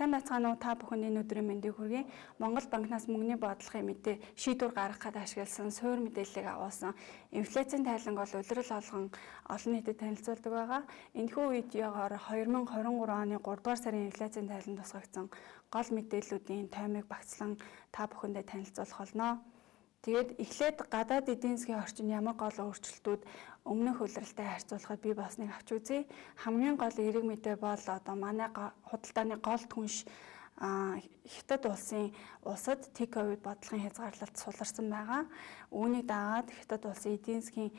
Сайн байцгаана уу та бүхэний өдрийн мэндийг хүргэе. Монгол банкнаас мөнгөний бодлогын мэдээ шийдвэр гаргахад ашигласан суур мэдээллийг агуулсан инфляцийн тайланг бол улирал олгон олон нийтэд танилцуулдаг байгаа. Энэхүү видеогоор 2023 оны 3 дугаар сарын инфляцийн тайланд тусгагдсан гол мэдээллүүдийн таймыг багцлан та бүхэндээ танилцуулах болно. Тэгээд эхлээд гадаад эдийн засгийн орчинд ямар гол өөрчлөлтүүд өмнөх улиралтай харьцуулахад бий болсныг авч үзье. Хамгийн гол эерэг мэдээ бол одоо манай худалдааны гол түнш Хятад улсад тик ковид бодлогын хязгаарлалт суларсан байгаа. Үүнийг дагаад Хятад улсын эдийн засгийн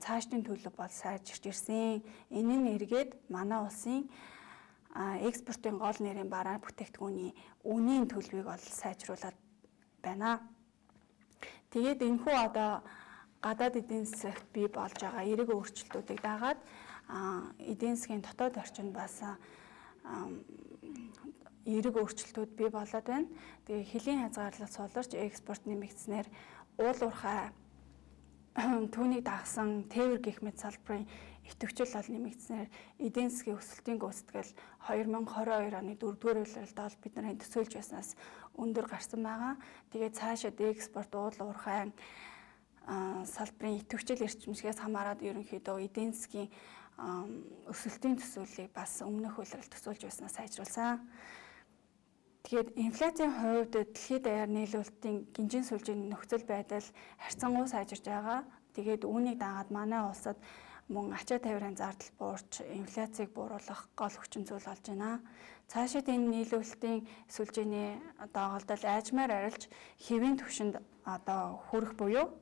цаашдын төлөв бол сайжирч ирсэн. Энэ нь эргээд манай улсын экспортын гол нэрийн бараа бүтээгдэхүүний үнийн төлөвийг бол сайжруулад байна. Тэгээд энэхүү одоо гадаад эдийн засагт бий болж байгаа эерэг өөрчлөлтүүдийг дагаад эдийн засгийн дотоод орчинд бас эерэг өөрчлөлтүүд бий болоод байна. Тэгээ хэлийн хязгаарлалт суларч экспорт нэмэгдснээр уул уурхай түүнийг дагсан тээвэр гэх мэт салбарын идэвхжил бол нэмэгдснээр эдийн засгийн өсөлтийн гүйцэтгэл 2022 оны 4-р улиралд бол бидний төсөөлж байснаас өндөр гарсан байгаа. Тэгээд цаашид экспорт уул уурхай салбарын идэвхжил эрчимчгээс хамаарат ерөнхийдөө эдийн засгийн өсөлтийн төсөөллийг бас өмнөх улиралд төсөөлж байснаас сайжруулсан. Тэгээд инфляцийн хувьд дэлхийд даяар нийлүүлэлтийн гинжин сүлжээний нөхцөл байдал харьцангуй сайжирч байгаа. Тэгээд үүнийг дагаад манай улсад мөн ачаа тавирын зардал буурч инфляцийг бууруулах гол хүчин зүйл болж байна. Цаашид энэ нийлүүлэлтийн сүлжээний доголдол айжмаар арилж хэвийн түвшинд одоо хүрэх буюу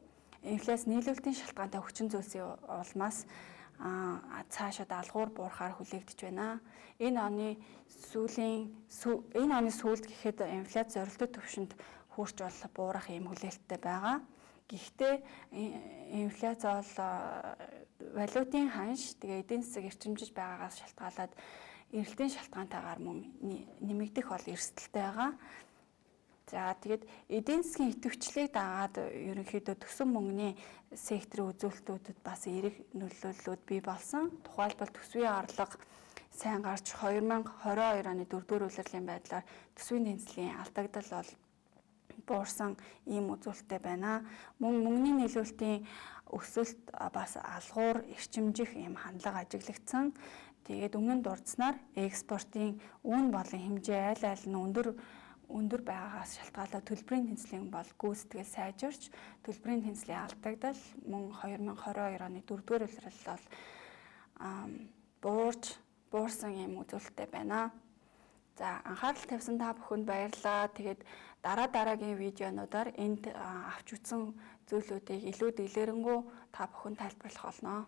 инфляц нийлүүлэлтийн шалтгаантай хүчин зүйлсийн улмаас цаашаа даалгавар буурахаар хүлээгдэж байна. Энэ оны сүүлд гэхэд инфляц зорилттой түвшинд хүрч бол буурах юм хүлээлттэй байгаа. Гэхдээ инфляц бол валютын ханш тэгээ эдийн засаг эрчимжиж байгаагаас шалтгаалаад эрэлтийн шалтгаантайгаар мөн нэмэгдэх бол эрсдэлтэй байгаа. За тэгээд эдийн засгийн идэвхжлийг дагаад ерөнхийдөө төсөв мөнгөний секторын үзүүлэлтүүдэд бас эерэг нөлөөллүүд бий болсон. Тухайлбал төсвийн орлого сайн гарч 2022 оны 4-р улирлын байдлаар төсвийн тэнцлийн алдагдал бол буурсан ийм үзүүлэлттэй байна. Мөнгөний нийлүүлэлтийн өсөлт бас алгуур эрчимжих ийм хандлага ажиглагдсан. Тэгээд өмнө нь дурдсанаар экспортын үн болон хэмжээ аль нь өндөр байгаагаас шалтгаалаад төлбөрийн тэнцлийн бол гүйцэтгэл сайжирч төлбөрийн тэнцлийн алдагдал мөн 2022 оны 4-р улирал бол буурсан юм үзүүлэлттэй байна. За анхаарал тавьсан та бүхэнд баярлалаа. Тэгээд дараагийн видеонуудаар энд авч үзсэн зүйлүүдийг илүү дэлгэрэнгүй та бүхэнд тайлбарлах болно.